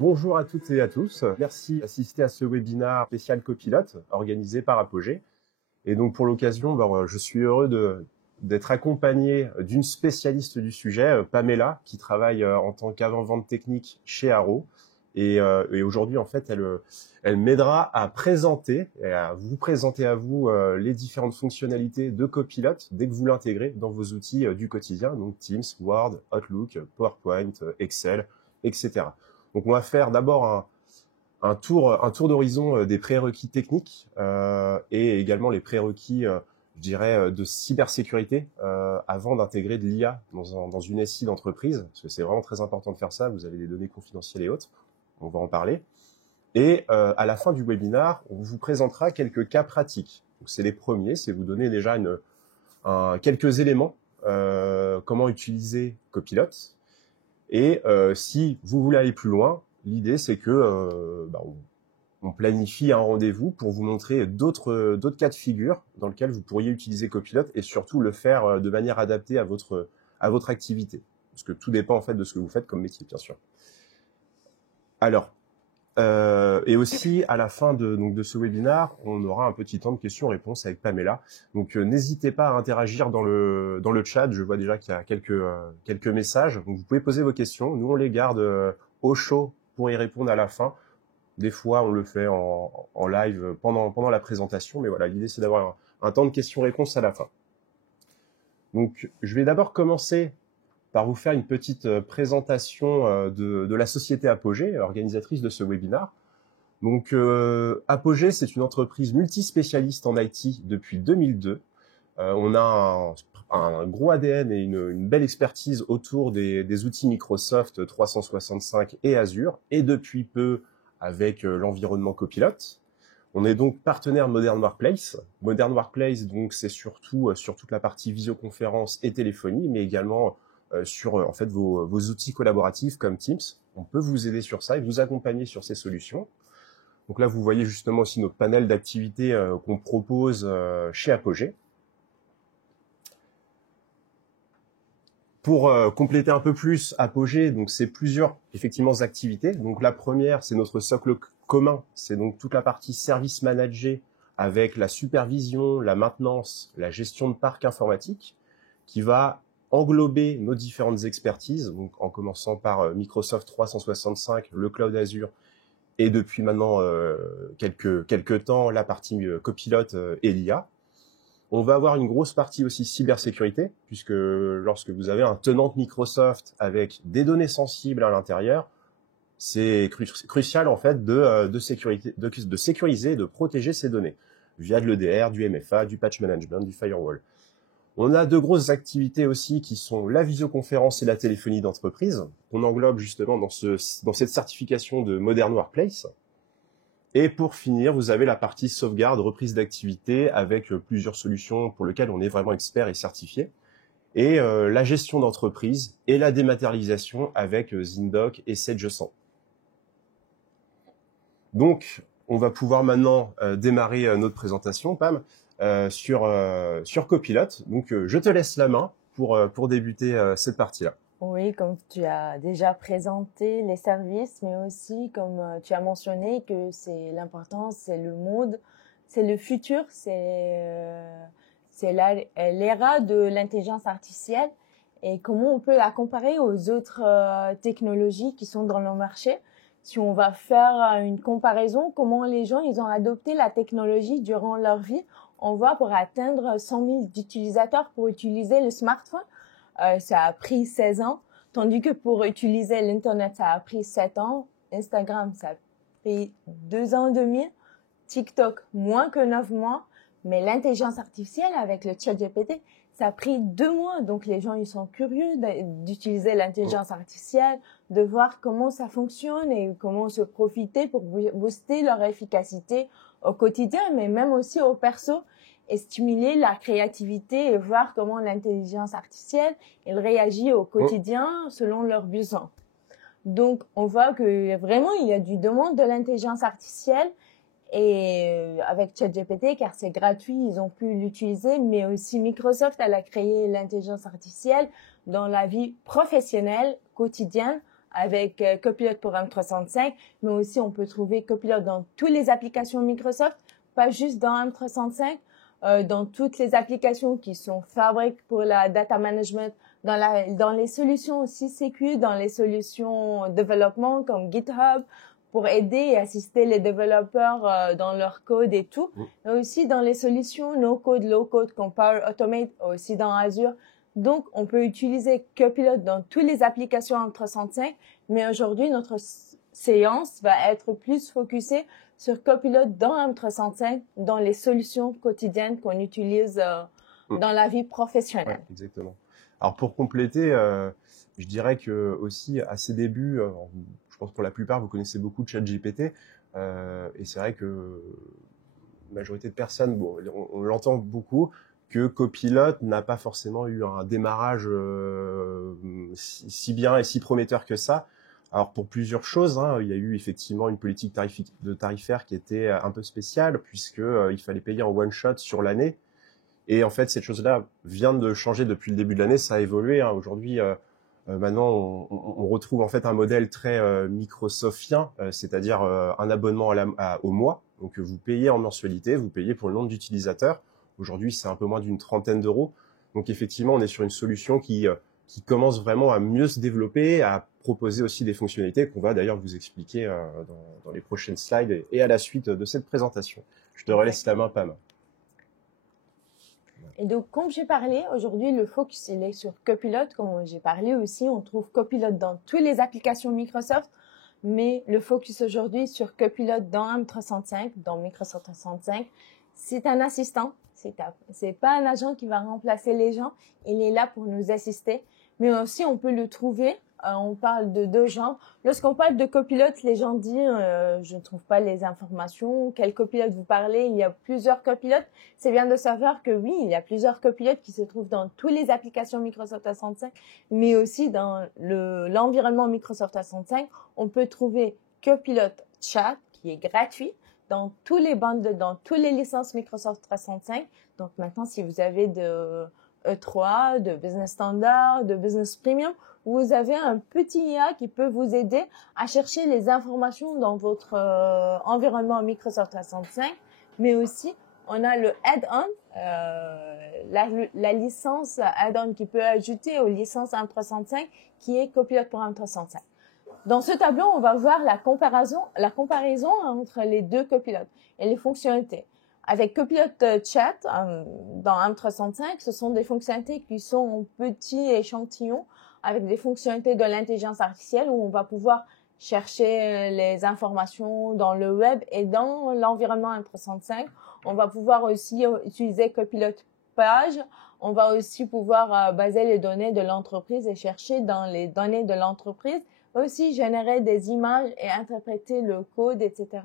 Bonjour à toutes et à tous. Merci d'assister à ce webinaire spécial copilote organisé par Apogée. Et donc pour l'occasion, je suis heureux d'être accompagné d'une spécialiste du sujet, Pamela, qui travaille en tant qu'avant-vente technique chez Arrow. Et aujourd'hui, en fait, elle m'aidera à présenter et à vous présenter à vous les différentes fonctionnalités de copilote dès que vous l'intégrez dans vos outils du quotidien, donc Teams, Word, Outlook, PowerPoint, Excel, etc. Donc on va faire d'abord un tour d'horizon des prérequis techniques et également les prérequis, je dirais, de cybersécurité avant d'intégrer de l'IA dans une SI d'entreprise, parce que c'est vraiment très important de faire ça. Vous avez des données confidentielles et autres, on va en parler. Et à la fin du webinaire, on vous présentera quelques cas pratiques. Donc c'est les premiers, c'est vous donner déjà quelques éléments, comment utiliser Copilot. Et si vous voulez aller plus loin, l'idée c'est que on planifie un rendez-vous pour vous montrer d'autres cas de figure dans lesquels vous pourriez utiliser Copilot et surtout le faire de manière adaptée à votre activité. Parce que tout dépend en fait de ce que vous faites comme métier, bien sûr. Alors, et aussi à la fin de ce webinaire, on aura un petit temps de questions-réponses avec Pamela. Donc n'hésitez pas à interagir dans le chat. Je vois déjà qu'il y a quelques messages. Donc vous pouvez poser vos questions. Nous on les garde au chaud pour y répondre à la fin. Des fois on le fait en live pendant la présentation, mais voilà, l'idée c'est d'avoir un temps de questions-réponses à la fin. Donc je vais d'abord commencer par vous faire une petite présentation de la société Apogée, organisatrice de ce webinaire. Donc, Apogée, c'est une entreprise multispécialiste en IT depuis 2002. On a un gros ADN et une belle expertise autour des outils Microsoft 365 et Azure, et depuis peu avec l'environnement Copilot. On est donc partenaire Modern Workplace. Modern Workplace, donc, c'est surtout sur toute la partie visioconférence et téléphonie, mais également sur en fait vos outils collaboratifs comme Teams. On peut vous aider sur ça et vous accompagner sur ces solutions. Donc là, vous voyez justement aussi notre panel d'activités qu'on propose chez Apogée. Pour compléter un peu plus Apogée, donc c'est plusieurs effectivement activités. Donc la première, c'est notre socle commun, c'est donc toute la partie service managé avec la supervision, la maintenance, la gestion de parc informatique, qui va englober nos différentes expertises, donc en commençant par Microsoft 365, le cloud Azure, et depuis maintenant quelques temps, la partie Copilot et l'IA. On va avoir une grosse partie aussi cybersécurité, puisque lorsque vous avez un tenant Microsoft avec des données sensibles à l'intérieur, c'est crucial en fait de sécuriser, de protéger ces données via de l'EDR, du MFA, du patch management, du firewall. On a de grosses activités aussi qui sont la visioconférence et la téléphonie d'entreprise, qu'on englobe justement dans cette certification de Modern Workplace. Et pour finir, vous avez la partie sauvegarde, reprise d'activité avec plusieurs solutions pour lesquelles on est vraiment expert et certifié. Et la gestion d'entreprise et la dématérialisation avec Zindoc et Sage100. Donc, on va pouvoir maintenant démarrer notre présentation, Pam. Sur Copilot. Donc, je te laisse la main pour débuter cette partie-là. Oui, comme tu as déjà présenté les services, mais aussi comme tu as mentionné que c'est l'important, c'est le monde, c'est le futur, c'est l'ère de l'intelligence artificielle et comment on peut la comparer aux autres technologies qui sont dans le marché. Si on va faire une comparaison, comment les gens ils ont adopté la technologie durant leur vie, on voit pour atteindre 100 000 utilisateurs pour utiliser le smartphone, ça a pris 16 ans, tandis que pour utiliser l'Internet, ça a pris 7 ans, Instagram, ça a pris 2 ans et demi, TikTok, moins que 9 mois, mais l'intelligence artificielle avec le ChatGPT, ça a pris 2 mois. Donc, les gens, ils sont curieux d'utiliser l'intelligence artificielle, de voir comment ça fonctionne et comment se profiter pour booster leur efficacité au quotidien, mais même aussi au perso et stimuler la créativité et voir comment l'intelligence artificielle, elle réagit au quotidien selon leurs besoins. Donc, on voit que vraiment, il y a du demande de l'intelligence artificielle et avec ChatGPT, car c'est gratuit, ils ont pu l'utiliser, mais aussi Microsoft, elle a créé l'intelligence artificielle dans la vie professionnelle, quotidienne, avec Copilot pour M365, mais aussi on peut trouver Copilot dans toutes les applications Microsoft, pas juste dans M365, dans toutes les applications qui sont Fabric pour la data management, dans les solutions aussi sécu, dans les solutions développement comme GitHub, pour aider et assister les développeurs dans leur code et tout. Mais aussi dans les solutions no-code, low-code comme Power Automate, aussi dans Azure. Donc, on peut utiliser Copilot dans toutes les applications M365, mais aujourd'hui, notre séance va être plus focusée sur Copilot dans M365, dans les solutions quotidiennes qu'on utilise dans la vie professionnelle. Ouais, exactement. Alors, pour compléter, je dirais que aussi, à ses débuts, je pense pour la plupart, vous connaissez beaucoup ChatGPT, et c'est vrai que la majorité de personnes, bon, on l'entend beaucoup, que Copilot n'a pas forcément eu un démarrage si bien et si prometteur que ça. Alors pour plusieurs choses, hein, il y a eu effectivement une politique tarifaire qui était un peu spéciale puisque il fallait payer en one shot sur l'année. Et en fait, cette chose-là vient de changer depuis le début de l'année. Ça a évolué. Hein. Aujourd'hui, maintenant, on retrouve en fait un modèle très microsoftien, c'est-à-dire un abonnement au mois. Donc vous payez en mensualité, vous payez pour le nombre d'utilisateurs. Aujourd'hui, c'est un peu moins d'une trentaine d'euros. Donc effectivement, on est sur une solution qui commence vraiment à mieux se développer, à proposer aussi des fonctionnalités qu'on va d'ailleurs vous expliquer dans les prochaines slides et à la suite de cette présentation. Je te relaisse la main, Pam. Et donc, comme j'ai parlé, aujourd'hui, le focus, il est sur Copilot. Comme j'ai parlé aussi, on trouve Copilot dans toutes les applications Microsoft, mais le focus aujourd'hui sur Copilot dans M365, dans Microsoft 365. C'est un assistant. C'est pas un agent qui va remplacer les gens. Il est là pour nous assister. Mais aussi, on peut le trouver. On parle de deux genres. Lorsqu'on parle de copilote, les gens disent je ne trouve pas les informations. Quel copilote vous parlez? Il y a plusieurs copilotes. C'est bien de savoir que oui, il y a plusieurs copilotes qui se trouvent dans toutes les applications Microsoft 365, mais aussi dans l'environnement Microsoft 365. On peut trouver Copilot Chat, qui est gratuit, dans tous les bandes, dans toutes les licences Microsoft 365. Donc maintenant, si vous avez de E3, de Business Standard, de Business Premium, vous avez un petit IA qui peut vous aider à chercher les informations dans votre environnement Microsoft 365, mais aussi on a le add-on, la licence add-on qui peut ajouter aux licences M365 qui est Copilot pour M365. Dans ce tableau, on va voir la comparaison entre les deux copilotes et les fonctionnalités. Avec Copilot Chat dans M365, ce sont des fonctionnalités qui sont en petits échantillons avec des fonctionnalités de l'intelligence artificielle où on va pouvoir chercher les informations dans le web et dans l'environnement M365. On va pouvoir aussi utiliser Copilot Page. On va aussi pouvoir baser les données de l'entreprise et chercher dans les données de l'entreprise. Aussi générer des images et interpréter le code, etc.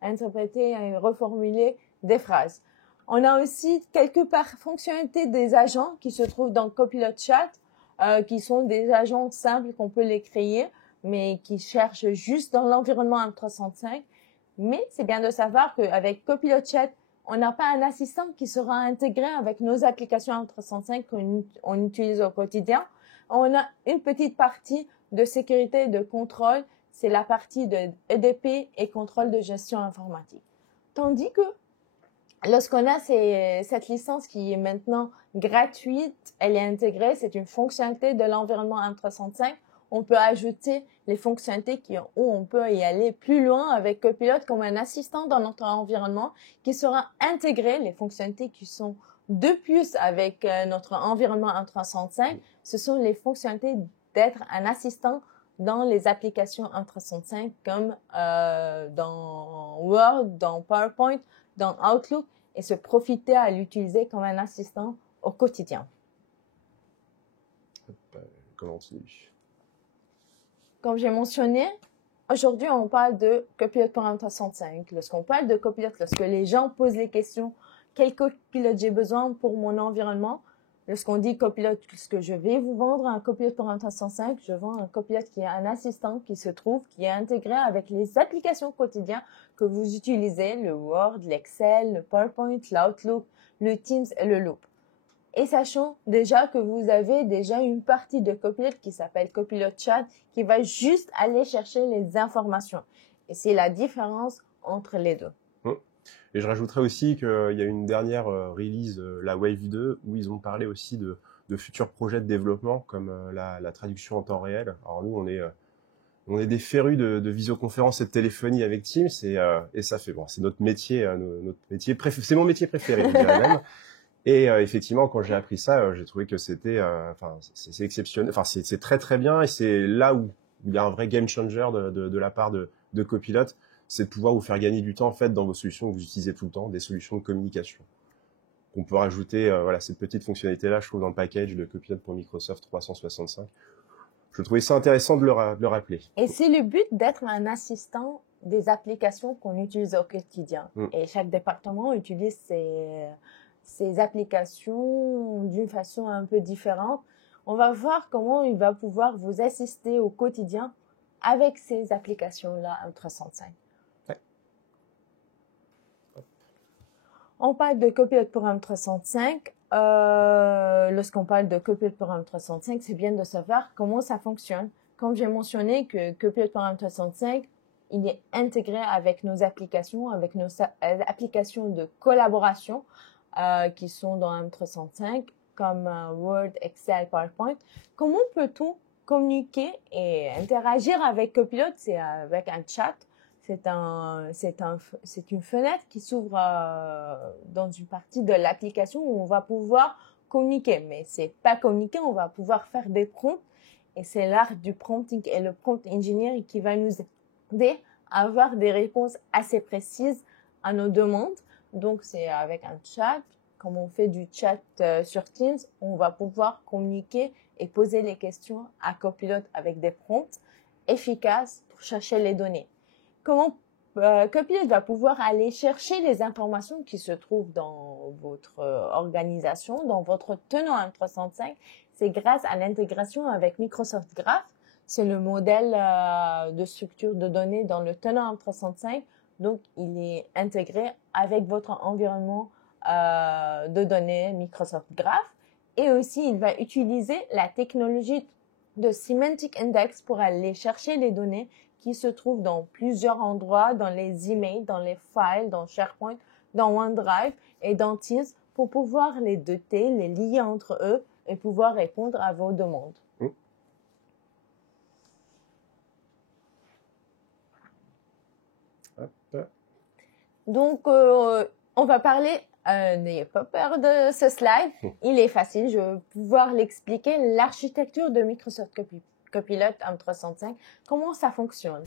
Interpréter et reformuler des phrases. On a aussi quelques fonctionnalités des agents qui se trouvent dans Copilot Chat, qui sont des agents simples qu'on peut les créer, mais qui cherchent juste dans l'environnement M365. Mais c'est bien de savoir qu'avec Copilot Chat, on n'a pas un assistant qui sera intégré avec nos applications M365 qu'on utilise au quotidien. On a une petite partie de sécurité et de contrôle, c'est la partie de EDP et contrôle de gestion informatique. Tandis que lorsqu'on a cette licence qui est maintenant gratuite, elle est intégrée, c'est une fonctionnalité de l'environnement M365. On peut ajouter les fonctionnalités où on peut y aller plus loin avec Copilot comme un assistant dans notre environnement qui sera intégré, les fonctionnalités qui sont de plus avec notre environnement M365. Ce sont les fonctionnalités d'être un assistant dans les applications M365 comme dans Word, dans PowerPoint, dans Outlook et se profiter à l'utiliser comme un assistant au quotidien. Comment on continue? Comme j'ai mentionné, aujourd'hui on parle de Copilot pour M365. Lorsqu'on parle de Copilot, lorsque les gens posent les questions, quel Copilot j'ai besoin pour mon environnement? Lorsqu'on dit Copilot, lorsque je vais vous vendre un Copilot pour M365, je vends un Copilot qui est un assistant qui se trouve, qui est intégré avec les applications quotidiennes que vous utilisez, le Word, l'Excel, le PowerPoint, l'Outlook, le Teams et le Loop. Et sachant déjà que vous avez déjà une partie de Copilot qui s'appelle Copilot Chat qui va juste aller chercher les informations. Et c'est la différence entre les deux. Et je rajouterais aussi qu'il y a une dernière release, la Wave 2, où ils ont parlé aussi de futurs projets de développement, comme la traduction en temps réel. Alors nous, on est des férus de visioconférence et de téléphonie avec Teams, et ça fait bon, c'est notre métier, c'est mon métier préféré, je dirais même. Et effectivement, quand j'ai appris ça, j'ai trouvé que c'était, c'est exceptionnel, enfin c'est très très bien, et c'est là où il y a un vrai game changer de la part de Copilot, c'est de pouvoir vous faire gagner du temps en fait dans vos solutions que vous utilisez tout le temps, des solutions de communication. On peut rajouter voilà cette petite fonctionnalité là, je trouve, dans le package de Copilot pour Microsoft 365. Je trouvais ça intéressant de le rappeler. Et c'est le but d'être un assistant des applications qu'on utilise au quotidien. Et chaque département utilise ces applications d'une façon un peu différente. On va voir comment il va pouvoir vous assister au quotidien avec ces applications-là M365. Ouais. On parle de Copilot pour M365. Lorsqu'on parle de Copilot pour M365, c'est bien de savoir comment ça fonctionne. Comme j'ai mentionné que Copilot pour M365, il est intégré avec nos applications, avec nos applications de collaboration qui sont dans M365, comme Word, Excel, PowerPoint. Comment peut-on communiquer et interagir avec Copilot? C'est avec un chat. C'est une fenêtre qui s'ouvre dans une partie de l'application où on va pouvoir communiquer. Mais c'est pas communiquer, on va pouvoir faire des prompts. Et c'est l'art du prompting et le prompt engineering qui va nous aider à avoir des réponses assez précises à nos demandes. Donc, c'est avec un chat. Comme on fait du chat sur Teams, on va pouvoir communiquer et poser les questions à Copilot avec des prompts efficaces pour chercher les données. Comment Copilot va pouvoir aller chercher les informations qui se trouvent dans votre organisation, dans votre tenant M365. C'est grâce à l'intégration avec Microsoft Graph. C'est le modèle de structure de données dans le tenant M365. Donc, il est intégré avec votre environnement de données Microsoft Graph. Et aussi, il va utiliser la technologie de Semantic Index pour aller chercher les données qui se trouvent dans plusieurs endroits, dans les emails, dans les files, dans SharePoint, dans OneDrive et dans Teams pour pouvoir les doter, les lier entre eux et pouvoir répondre à vos demandes. Donc, on va parler, n'ayez pas peur de ce slide, il est facile, je vais pouvoir l'expliquer, l'architecture de Microsoft Copilot M365, comment ça fonctionne.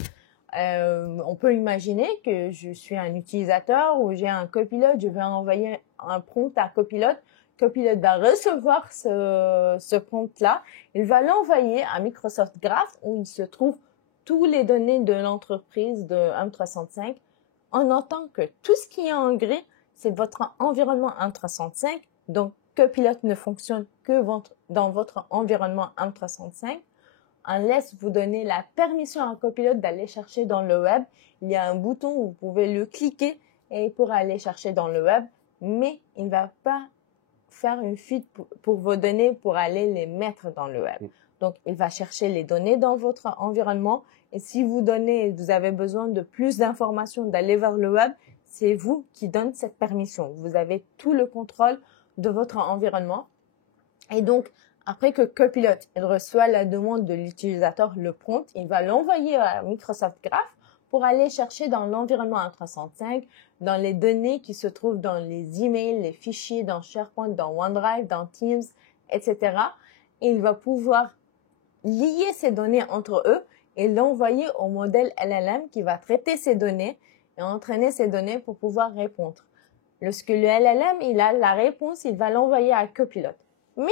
On peut imaginer que je suis un utilisateur ou j'ai un Copilot, je vais envoyer un prompt à Copilot. Copilot va recevoir ce prompt-là, il va l'envoyer à Microsoft Graph où il se trouve tous les données de l'entreprise de M365. On entend que tout ce qui est en gris, c'est votre environnement M365. Donc, Copilot ne fonctionne que dans votre environnement M365. On laisse vous donner la permission à Copilot d'aller chercher dans le web. Il y a un bouton où vous pouvez le cliquer et pour aller chercher dans le web, mais il ne va pas faire une fuite pour vos données pour aller les mettre dans le web. Donc, il va chercher les données dans votre environnement et si vous avez besoin de plus d'informations d'aller vers le web, c'est vous qui donnez cette permission. Vous avez tout le contrôle de votre environnement. Et donc, après que Copilot il reçoit la demande de l'utilisateur, le prompt, il va l'envoyer à Microsoft Graph pour aller chercher dans l'environnement M365, dans les données qui se trouvent dans les emails, les fichiers, dans SharePoint, dans OneDrive, dans Teams, etc. Et il va pouvoir lier ces données entre eux et l'envoyer au modèle LLM qui va traiter ces données et entraîner ces données pour pouvoir répondre. Lorsque le LLM il a la réponse, il va l'envoyer à Copilot. Mais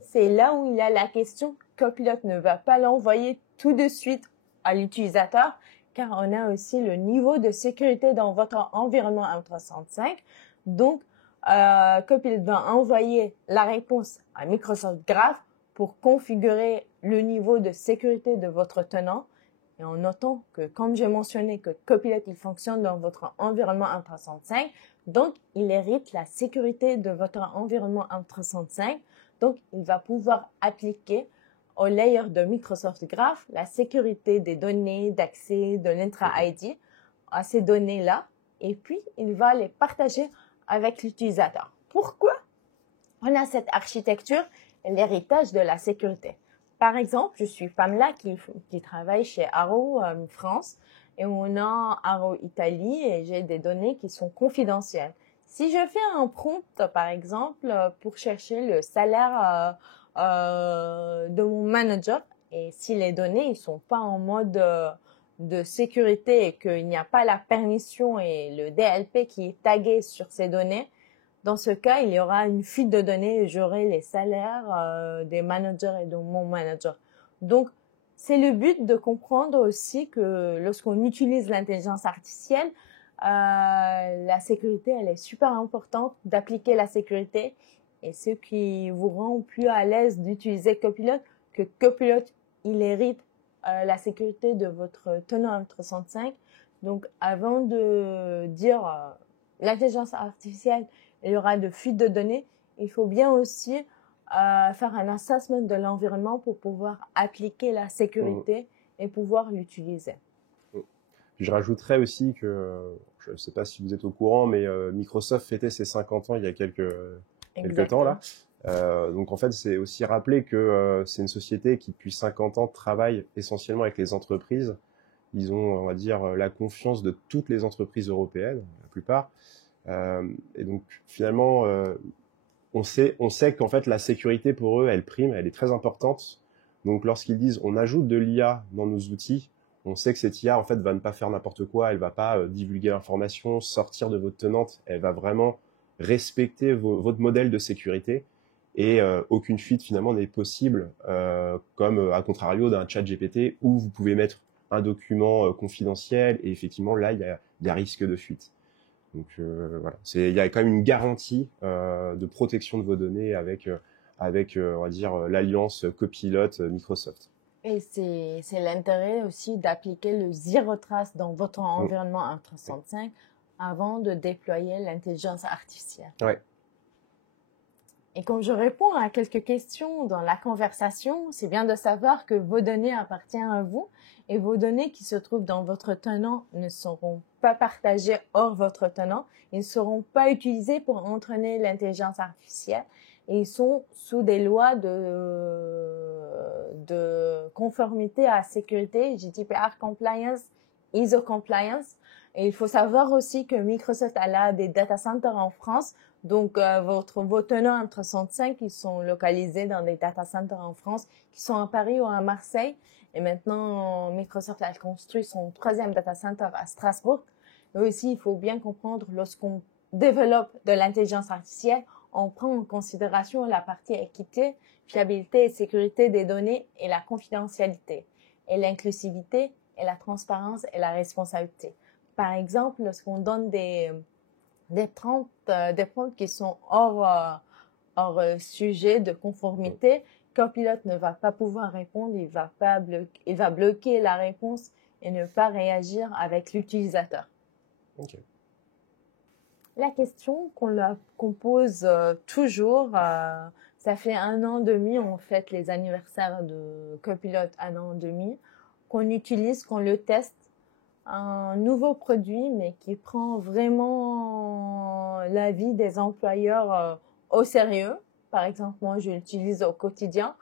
c'est là où il y a la question, Copilot ne va pas l'envoyer tout de suite à l'utilisateur car on a aussi le niveau de sécurité dans votre environnement M365. Donc, Copilot va envoyer la réponse à Microsoft Graph pour configurer le niveau de sécurité de votre tenant. Et en notant que, comme j'ai mentionné, que Copilot il fonctionne dans votre environnement M365, Donc, il hérite la sécurité de votre environnement M365. Donc, il va pouvoir appliquer au layer de Microsoft Graph la sécurité des données d'accès de l'Intra-ID à ces données-là. Et puis, il va les partager avec l'utilisateur. Pourquoi on a cette architecture et l'héritage de la sécurité? Par exemple, je suis Pamela qui travaille chez Arrow France et on a Arrow Italie et j'ai des données qui sont confidentielles. Si je fais un prompt, par exemple, pour chercher le salaire de mon manager et si les données ne sont pas en mode de sécurité et qu'il n'y a pas la permission et le DLP qui est tagué sur ces données, dans ce cas, il y aura une fuite de données et j'aurai les salaires des managers et de mon manager. Donc, c'est le but de comprendre aussi que lorsqu'on utilise l'intelligence artificielle, la sécurité, elle est super importante, d'appliquer la sécurité. Et ce qui vous rend plus à l'aise d'utiliser Copilot, que Copilot, il hérite la sécurité de votre tenant M365. Donc, avant de dire l'intelligence artificielle, il y aura de fuites de données, il faut bien aussi faire un assessment de l'environnement pour pouvoir appliquer la sécurité et pouvoir l'utiliser. Je rajouterais aussi que, je ne sais pas si vous êtes au courant, mais Microsoft fêtait ses 50 ans il y a quelques temps là. Donc en fait, c'est aussi rappeler que c'est une société qui depuis 50 ans travaille essentiellement avec les entreprises. Ils ont, on va dire, la confiance de toutes les entreprises européennes, la plupart. Et donc finalement, on sait qu'en fait la sécurité pour eux, elle prime, elle est très importante. Donc lorsqu'ils disent on ajoute de l'IA dans nos outils, on sait que cette IA en fait va ne pas faire n'importe quoi, elle va pas divulguer l'information, sortir de votre tenante, elle va vraiment respecter votre modèle de sécurité et aucune fuite finalement n'est possible, comme à contrario d'un chat GPT où vous pouvez mettre un document confidentiel et effectivement là il y a risque de fuite. Donc voilà, il y a quand même une garantie de protection de vos données avec on va dire l'alliance Copilot Microsoft. Et c'est l'intérêt aussi d'appliquer le Zero Trust dans votre environnement M365 avant de déployer l'intelligence artificielle. Ouais. Et comme je réponds à quelques questions dans la conversation, c'est bien de savoir que vos données appartiennent à vous et vos données qui se trouvent dans votre tenant ne seront pas partagées hors votre tenant. Ils ne seront pas utilisés pour entraîner l'intelligence artificielle et ils sont sous des lois de conformité à la sécurité, GDPR compliance, ISO compliance. Et il faut savoir aussi que Microsoft a des data centers en France. Donc, vos tenants M365, ils sont localisés dans des data centers en France, qui sont à Paris ou à Marseille. Et maintenant, Microsoft a construit son 3e data center à Strasbourg. Mais aussi, il faut bien comprendre, lorsqu'on développe de l'intelligence artificielle, on prend en considération la partie équité, fiabilité et sécurité des données et la confidentialité, et l'inclusivité et la transparence et la responsabilité. Par exemple, lorsqu'on donne des prompts qui sont hors sujet de conformité, Copilot ne va pas pouvoir répondre, il va bloquer la réponse et ne pas réagir avec l'utilisateur. Okay. La question qu'on pose toujours, ça fait 1 an et demi, on fête les anniversaires de Copilot 1 an et demi, qu'on utilise, qu'on le teste, un nouveau produit, mais qui prend vraiment la vie des employeurs au sérieux. Par exemple, moi, je l'utilise au quotidien.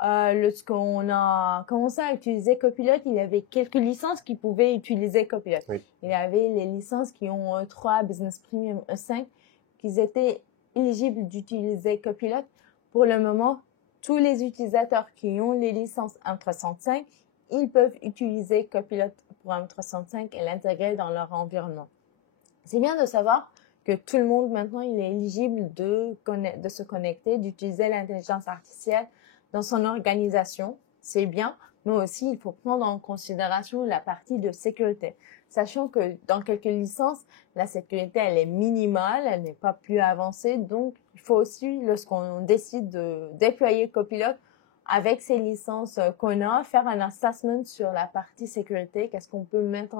Lorsqu'on a commencé à utiliser Copilot, il y avait quelques licences qui pouvaient utiliser Copilot. Oui. Il y avait les licences qui ont E3, Business Premium, E5, qui étaient éligibles d'utiliser Copilot. Pour le moment, tous les utilisateurs qui ont les licences M365, ils peuvent utiliser Copilot pour M365 et l'intégrer dans leur environnement. C'est bien de savoir que tout le monde maintenant il est éligible de se connecter, d'utiliser l'intelligence artificielle dans son organisation. C'est bien, mais aussi il faut prendre en considération la partie de sécurité. Sachant que dans quelques licences, la sécurité elle est minimale, elle n'est pas plus avancée. Donc il faut aussi, lorsqu'on décide de déployer Copilot, avec ces licences qu'on a, faire un assessment sur la partie sécurité, qu'est-ce qu'on peut mettre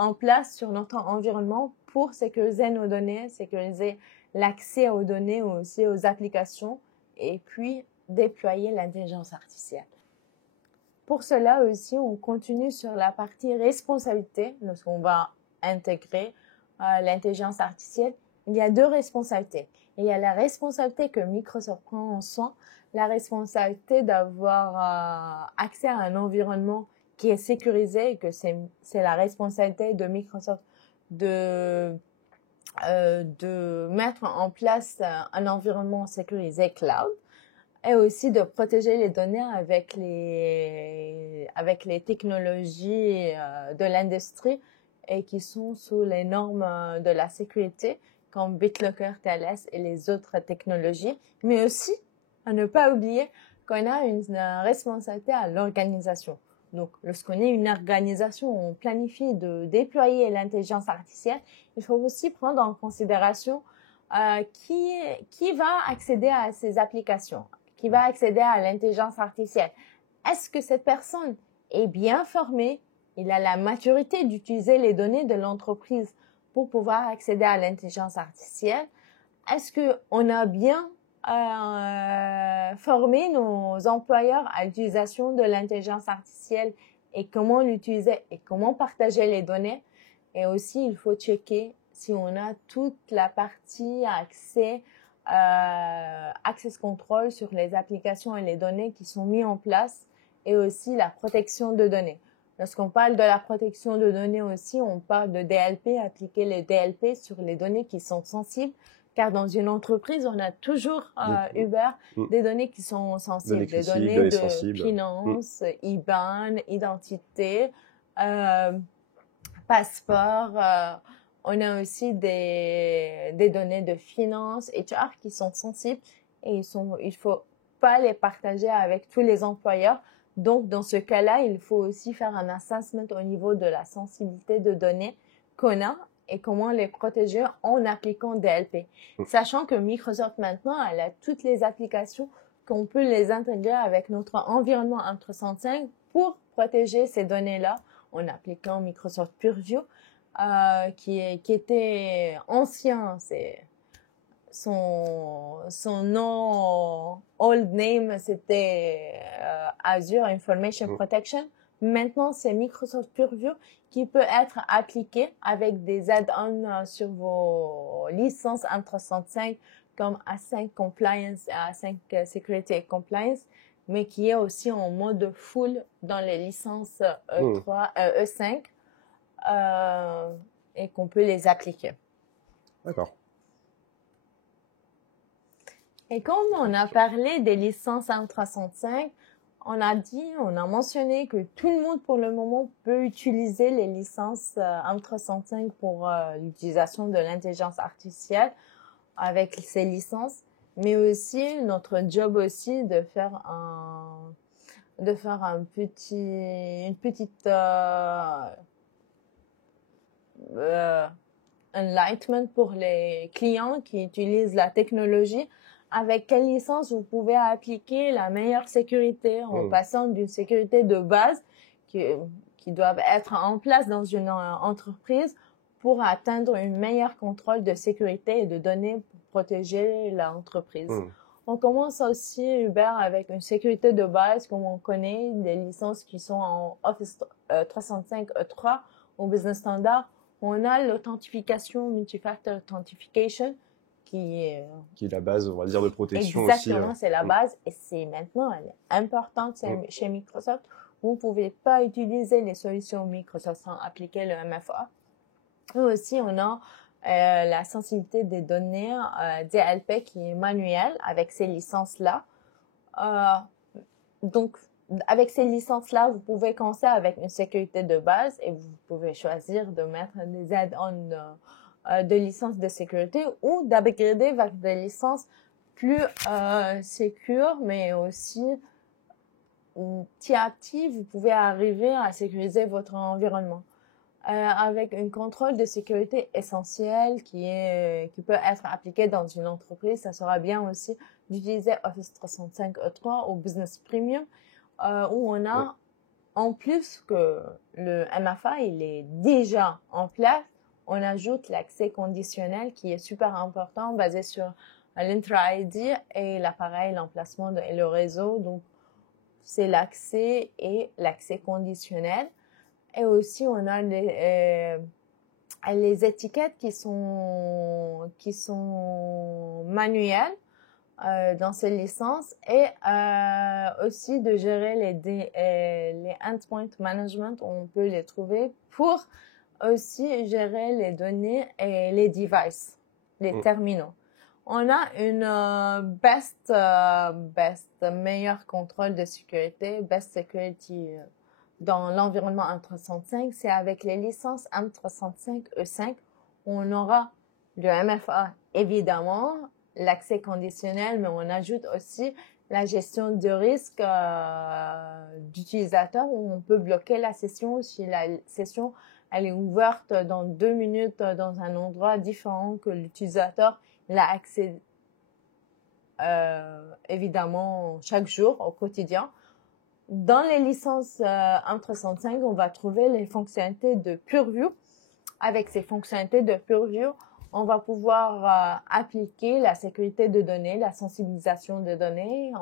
en place sur notre environnement pour sécuriser nos données, sécuriser l'accès aux données, aussi aux applications, et puis déployer l'intelligence artificielle. Pour cela aussi, on continue sur la partie responsabilité. Lorsqu'on va intégrer l'intelligence artificielle, il y a 2 responsabilités. Il y a la responsabilité que Microsoft prend en soin, la responsabilité d'avoir accès à un environnement qui est sécurisé et que c'est la responsabilité de Microsoft de mettre en place un environnement sécurisé cloud et aussi de protéger les données avec les technologies de l'industrie et qui sont sous les normes de la sécurité comme BitLocker, TLS et les autres technologies, mais aussi à ne pas oublier qu'on a une responsabilité à l'organisation. Donc, lorsqu'on est une organisation, on planifie de déployer l'intelligence artificielle, il faut aussi prendre en considération qui va accéder à ces applications, qui va accéder à l'intelligence artificielle. Est-ce que cette personne est bien formée? Il a la maturité d'utiliser les données de l'entreprise pour pouvoir accéder à l'intelligence artificielle? Est-ce qu'on a bien former nos employeurs à l'utilisation de l'intelligence artificielle et comment l'utiliser et comment partager les données? Et aussi, il faut checker si on a toute la partie access control sur les applications et les données qui sont mis en place et aussi la protection de données. Lorsqu'on parle de la protection de données aussi, on parle de DLP, appliquer les DLP sur les données qui sont sensibles. Car dans une entreprise, on a toujours, Hubert, des données qui sont sensibles, des données de finance, IBAN, identité, passeport. On a aussi des données de finance, HR qui sont sensibles et il faut pas les partager avec tous les employeurs. Donc, dans ce cas-là, il faut aussi faire un assessment au niveau de la sensibilité de données qu'on a et comment les protéger en appliquant DLP. Sachant que Microsoft maintenant, elle a toutes les applications qu'on peut les intégrer avec notre environnement M365 pour protéger ces données-là en appliquant Microsoft Purview, qui était ancien, c'est son nom, old name, c'était Azure Information Protection. Maintenant, c'est Microsoft Purview qui peut être appliqué avec des add-ons sur vos licences M365 comme A5 Compliance et A5 Security and Compliance, mais qui est aussi en mode full dans les licences E5 et qu'on peut les appliquer. D'accord. Et comme on a parlé des licences M365, on a mentionné que tout le monde pour le moment peut utiliser les licences M365 pour l'utilisation de l'intelligence artificielle avec ces licences, mais aussi notre job aussi de faire une petite enlightenment pour les clients qui utilisent la technologie. Avec quelle licence vous pouvez appliquer la meilleure sécurité en passant d'une sécurité de base qui doivent être en place dans une entreprise pour atteindre un meilleur contrôle de sécurité et de données pour protéger l'entreprise. On commence aussi, Hubert, avec une sécurité de base, comme on connaît, des licences qui sont en Office 365 E3 ou Business Standard. On a l'authentification, Multi-Factor Authentication, qui est la base, on va dire, de protection aussi. Exactement, c'est la base et c'est maintenant, elle est importante chez Microsoft. Vous ne pouvez pas utiliser les solutions Microsoft sans appliquer le MFA. Et aussi, on a la sensibilité des données DLP qui est manuelle avec ces licences-là. Donc, avec ces licences-là, vous pouvez commencer avec une sécurité de base et vous pouvez choisir de mettre des add-ons de licences de sécurité ou d'upgrader vers des licences plus sécures, mais aussi petit à petit, vous pouvez arriver à sécuriser votre environnement. Avec un contrôle de sécurité essentiel qui peut être appliqué dans une entreprise, ça sera bien aussi d'utiliser Office 365 E3 ou Business Premium, où on a en plus que le MFA, il est déjà en place, on ajoute l'accès conditionnel qui est super important, basé sur l'intra-ID et l'appareil, l'emplacement et le réseau. Donc, c'est l'accès et l'accès conditionnel. Et aussi, on a les étiquettes qui sont manuelles dans ces licences et aussi de gérer les endpoint management, on peut les trouver pour aussi gérer les données et les devices, les terminaux. On a une best meilleur contrôle de sécurité, best security dans l'environnement M365, c'est avec les licences M365 E5, on aura le MFA évidemment, l'accès conditionnel, mais on ajoute aussi la gestion de risque d'utilisateur où on peut bloquer la session si la session elle est ouverte dans 2 minutes dans un endroit différent que l'utilisateur l'a accès évidemment chaque jour au quotidien. Dans les licences M365, on va trouver les fonctionnalités de Purview. Avec ces fonctionnalités de Purview, on va pouvoir appliquer la sécurité de données, la sensibilisation de données.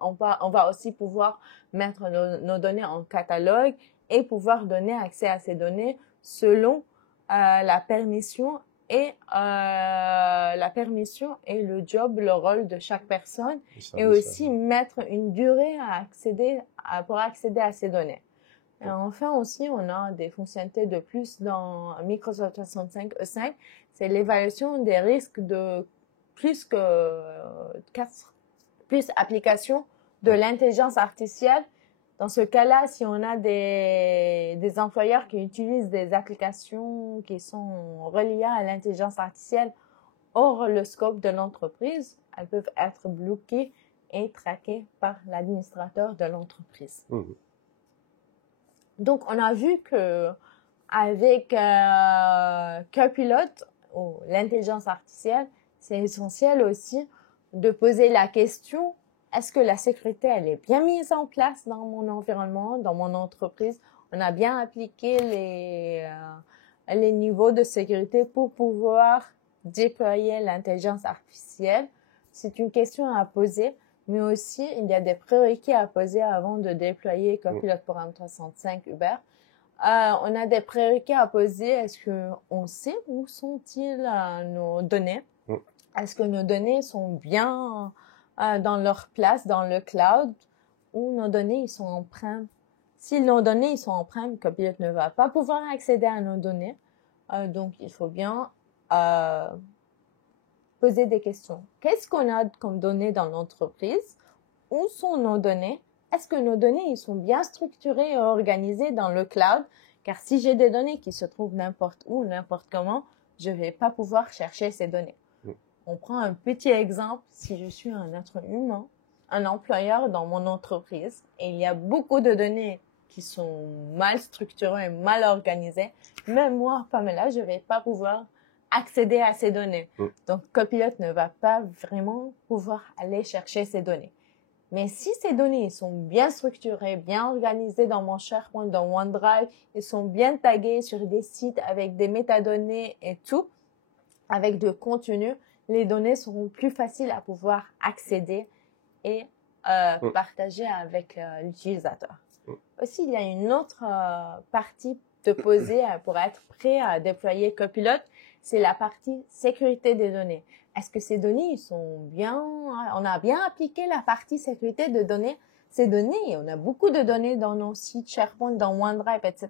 On va aussi pouvoir mettre nos données en catalogue et pouvoir donner accès à ces données selon la permission et le job, le rôle de chaque personne, et aussi mettre une durée pour accéder à ces données. Et enfin aussi, on a des fonctionnalités de plus dans Microsoft 365 E5, c'est l'évaluation des risques de plus applications de l'intelligence artificielle. Dans ce cas-là, si on a des employeurs qui utilisent des applications qui sont reliées à l'intelligence artificielle hors le scope de l'entreprise, elles peuvent être bloquées et traquées par l'administrateur de l'entreprise. Donc, on a vu que avec Copilot ou l'intelligence artificielle, c'est essentiel aussi de poser la question: est-ce que la sécurité, elle est bien mise en place dans mon environnement, dans mon entreprise? On a bien appliqué les niveaux de sécurité pour pouvoir déployer l'intelligence artificielle. C'est une question à poser, mais aussi il y a des prérequis à poser avant de déployer Copilot pour M365 Uber. On a des prérequis à poser. Est-ce qu'on sait où sont-ils nos données? Est-ce que nos données sont bien dans leur place dans le cloud, ou nos données ils sont on-prem? Si nos données ils sont on-prem, Copilot ne va pas pouvoir accéder à nos données. Donc il faut bien poser des questions. Qu'est-ce qu'on a comme données dans l'entreprise? Où sont nos données? Est-ce que nos données ils sont bien structurées et organisées dans le cloud? Car si j'ai des données qui se trouvent n'importe où, n'importe comment, je vais pas pouvoir chercher ces données. On prend un petit exemple. Si je suis un être humain, un employeur dans mon entreprise, et il y a beaucoup de données qui sont mal structurées et mal organisées, même moi, Pamela, je vais pas pouvoir accéder à ces données. Donc, Copilot ne va pas vraiment pouvoir aller chercher ces données. Mais si ces données sont bien structurées, bien organisées dans mon SharePoint, dans OneDrive, ils sont bien tagués sur des sites avec des métadonnées et tout, avec de contenu, les données seront plus faciles à pouvoir accéder et partager avec l'utilisateur. Aussi, il y a une autre partie de poser pour être prêt à déployer Copilot, c'est la partie sécurité des données. Est-ce que ces données sont bien, on a bien appliqué la partie sécurité de données? Ces données, on a beaucoup de données dans nos sites SharePoint, dans OneDrive, etc.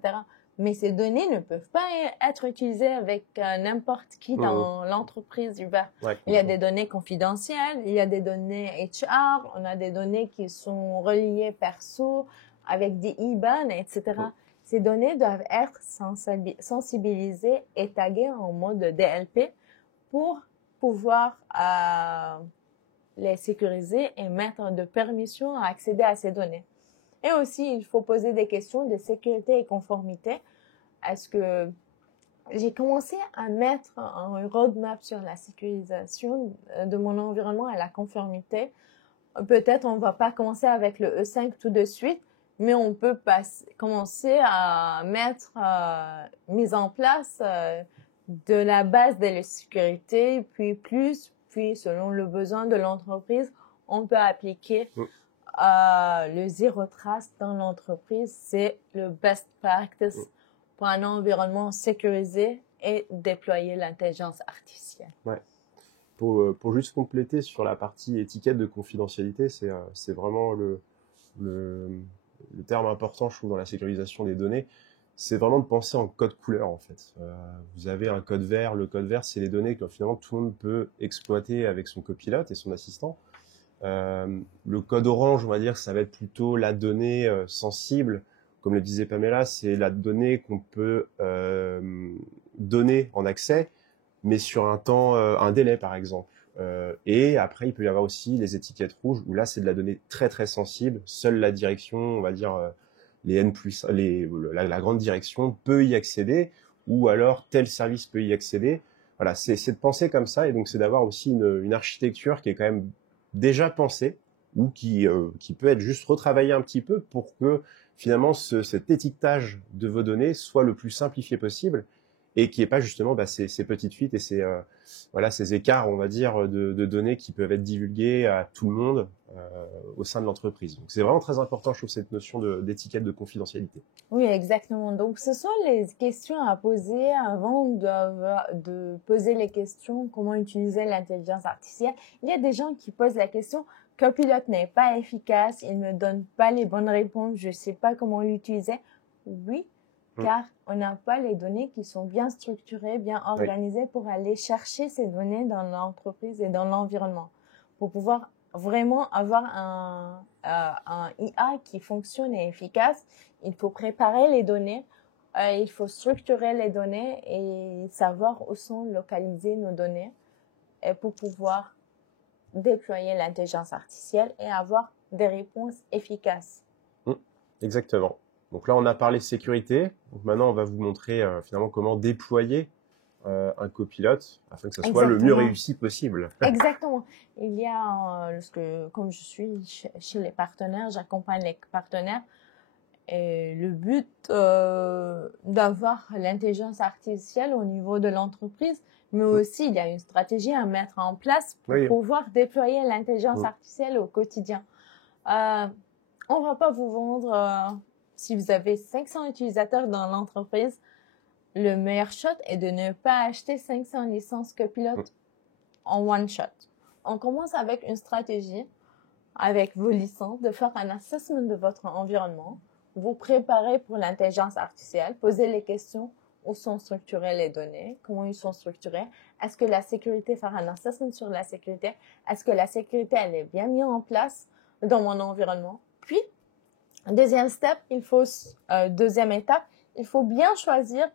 Mais ces données ne peuvent pas être utilisées avec n'importe qui dans l'entreprise Uber. Il y a des données confidentielles, il y a des données HR, on a des données qui sont reliées perso, avec des IBAN, etc. Ces données doivent être sensibilisées et taguées en mode DLP pour pouvoir les sécuriser et mettre de permissions à accéder à ces données. Et aussi, il faut poser des questions de sécurité et conformité. Est-ce que j'ai commencé à mettre un roadmap sur la sécurisation de mon environnement et la conformité? Peut-être on va pas commencer avec le E5 tout de suite, mais on peut commencer à mise en place de la base de la sécurité, puis selon le besoin de l'entreprise, on peut appliquer le Zero Trust dans l'entreprise. C'est le best practice pour un environnement sécurisé et déployer l'intelligence artificielle. Ouais. Pour juste compléter sur la partie étiquette de confidentialité, c'est vraiment le terme important, je trouve, dans la sécurisation des données. C'est vraiment de penser en code couleur, en fait. Vous avez un code vert. Le code vert, c'est les données que finalement tout le monde peut exploiter avec son copilote et son assistant. Le code orange, on va dire, ça va être plutôt la donnée sensible. Comme le disait Pamela, c'est la donnée qu'on peut donner en accès, mais sur un délai, par exemple. Et après, il peut y avoir aussi les étiquettes rouges, où là, c'est de la donnée très, très sensible. Seule la direction, on va dire, la grande direction peut y accéder, ou alors tel service peut y accéder. Voilà, c'est de penser comme ça, et donc c'est d'avoir aussi une architecture qui est quand même déjà pensée, ou qui peut être juste retravaillée un petit peu pour que finalement cet étiquetage de vos données soit le plus simplifié possible, et qui est pas justement ces petites fuites et ces écarts, on va dire, de données qui peuvent être divulgués à tout le monde au sein de l'entreprise. Donc c'est vraiment très important, je trouve, cette notion d'étiquette de confidentialité. Oui, exactement. Donc ce sont les questions à poser avant de poser les questions comment utiliser l'intelligence artificielle. Il y a des gens qui posent la question Copilot n'est pas efficace, il ne donne pas les bonnes réponses, je sais pas comment l'utiliser. Oui, car on n'a pas les données qui sont bien structurées, bien organisées pour aller chercher ces données dans l'entreprise et dans l'environnement. Pour pouvoir vraiment avoir un IA qui fonctionne et efficace, il faut préparer les données, il faut structurer les données et savoir où sont localisées nos données et pour pouvoir déployer l'intelligence artificielle et avoir des réponses efficaces. Exactement. Donc là, on a parlé sécurité. Donc maintenant, on va vous montrer finalement comment déployer un copilote afin que ça soit le mieux réussi possible. Exactement. Il y a, comme je suis chez les partenaires, j'accompagne les partenaires. Et le but d'avoir l'intelligence artificielle au niveau de l'entreprise, mais aussi il y a une stratégie à mettre en place pour pouvoir déployer l'intelligence artificielle au quotidien. On va pas vous vendre, si vous avez 500 utilisateurs dans l'entreprise, le meilleur shot est de ne pas acheter 500 licences copilotes en one shot. On commence avec une stratégie, avec vos licences, de faire un assessment de votre environnement, vous préparer pour l'intelligence artificielle, poser les questions où sont structurées les données, comment ils sont structurés, est-ce que la sécurité, faire un assessment sur la sécurité, est-ce que la sécurité, elle est bien mise en place dans mon environnement. Puis, deuxième étape, il faut bien choisir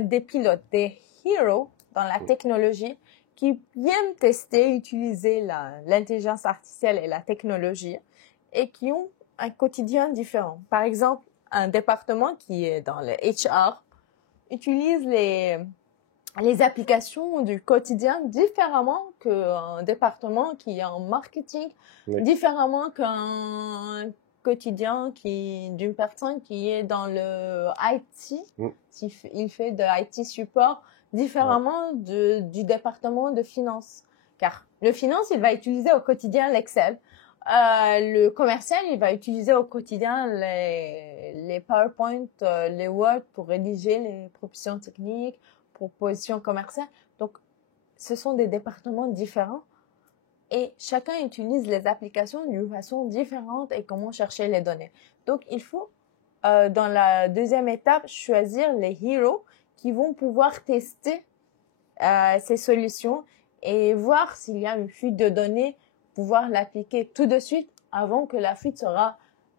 des pilotes, des heroes dans la technologie qui viennent tester, utiliser l'intelligence artificielle et la technologie et qui ont un quotidien différent. Par exemple, un département qui est dans le HR utilise les applications du quotidien différemment qu'un département qui est en marketing, différemment qu'un quotidien d'une personne qui est dans le IT, il fait de IT support, différemment du département de finance. Car le finance, il va utiliser au quotidien l'Excel. Le commercial, il va utiliser au quotidien les PowerPoint, les Word pour rédiger les propositions techniques, propositions commerciales. Donc, ce sont des départements différents et chacun utilise les applications d'une façon différente et comment chercher les données. Donc, il faut, dans la deuxième étape, choisir les héros qui vont pouvoir tester ces solutions et voir s'il y a une fuite de données, pouvoir l'appliquer tout de suite avant que la fuite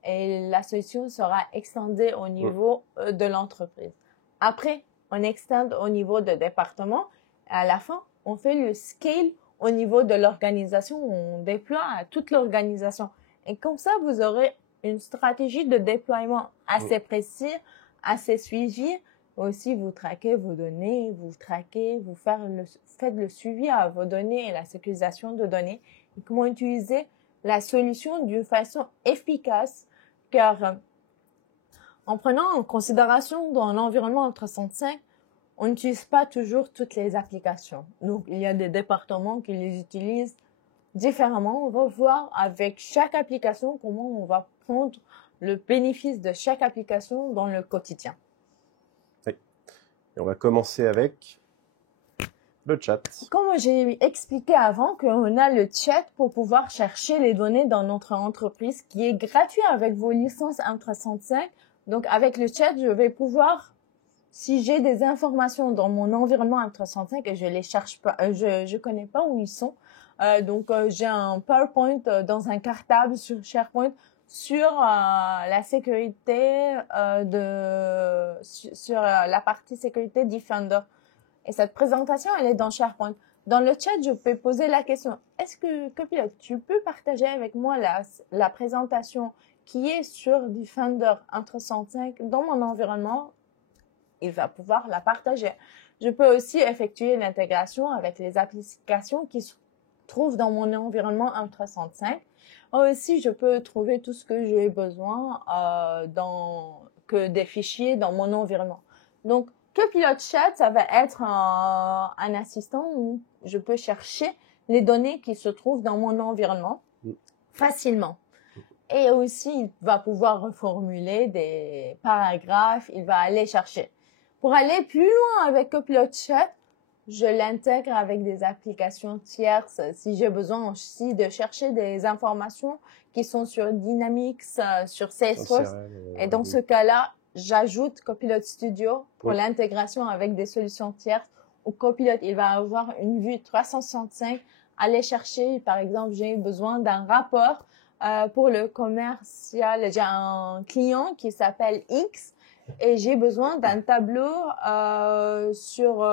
et la solution sera extendée au niveau de l'entreprise. Après, on extend au niveau de département. À la fin, on fait le scale au niveau de l'organisation. On déploie à toute l'organisation. Et comme ça, vous aurez une stratégie de déploiement assez précise, assez suivie. Aussi, vous traquez vos données, vous faites le suivi à vos données et la sécurisation de données. Et comment utiliser la solution d'une façon efficace, car En prenant en considération dans l'environnement 365, on n'utilise pas toujours toutes les applications. Donc, il y a des départements qui les utilisent différemment. On va voir avec chaque application comment on va prendre le bénéfice de chaque application dans le quotidien. Oui. Et on va commencer avec le chat. Comme j'ai expliqué avant qu'on a le chat pour pouvoir chercher les données dans notre entreprise qui est gratuit avec vos licences M365. Donc, avec le chat, je vais pouvoir, si j'ai des informations dans mon environnement M365 et je les cherche pas, je connais pas où ils sont. J'ai un PowerPoint dans un cartable sur SharePoint sur la sécurité sur la partie sécurité Defender. Et cette présentation, elle est dans SharePoint. Dans le chat, je peux poser la question, est-ce que Copilot, tu peux partager avec moi la présentation qui est sur Defender 365 dans mon environnement? Il va pouvoir la partager. Je peux aussi effectuer l'intégration avec les applications qui se trouvent dans mon environnement 365. Aussi, je peux trouver tout ce que j'ai besoin que des fichiers dans mon environnement. Donc, Copilot Chat, ça va être un assistant où je peux chercher les données qui se trouvent dans mon environnement facilement. Et aussi, il va pouvoir reformuler des paragraphes, il va aller chercher. Pour aller plus loin avec Copilot Chat, je l'intègre avec des applications tierces si j'ai besoin aussi de chercher des informations qui sont sur Dynamics, sur Salesforce. Et dans ce cas-là, j'ajoute Copilot Studio pour l'intégration avec des solutions tierces. Où Copilot, il va avoir une vue 365, aller chercher, par exemple, j'ai besoin d'un rapport pour le commercial. J'ai un client qui s'appelle X et j'ai besoin d'un tableau sur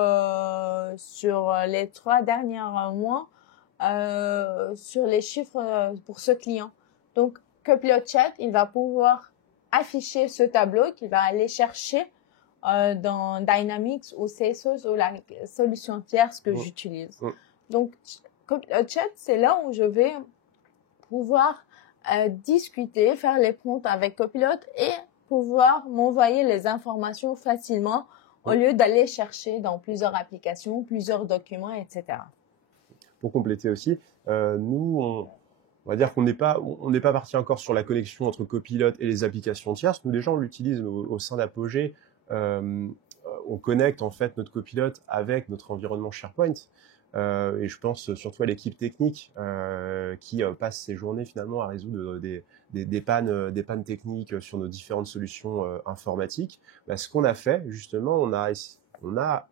les 3 derniers mois sur les chiffres pour ce client. Donc, Copilot Chat, il va pouvoir afficher ce tableau qu'il va aller chercher dans Dynamics ou Salesforce ou la solution tierce que j'utilise. Donc, Copilot Chat, c'est là où je vais pouvoir discuter, faire les prompts avec Copilot et pouvoir m'envoyer les informations facilement au lieu d'aller chercher dans plusieurs applications, plusieurs documents, etc. Pour compléter aussi, nous, on va dire qu'on n'est pas parti encore sur la connexion entre Copilot et les applications tierces. Nous, déjà, on l'utilise au sein d'Apogée. On connecte en fait notre Copilot avec notre environnement SharePoint. Et je pense surtout à l'équipe technique qui passe ses journées finalement à résoudre des pannes techniques sur nos différentes solutions informatiques. Ce qu'on a fait justement, on a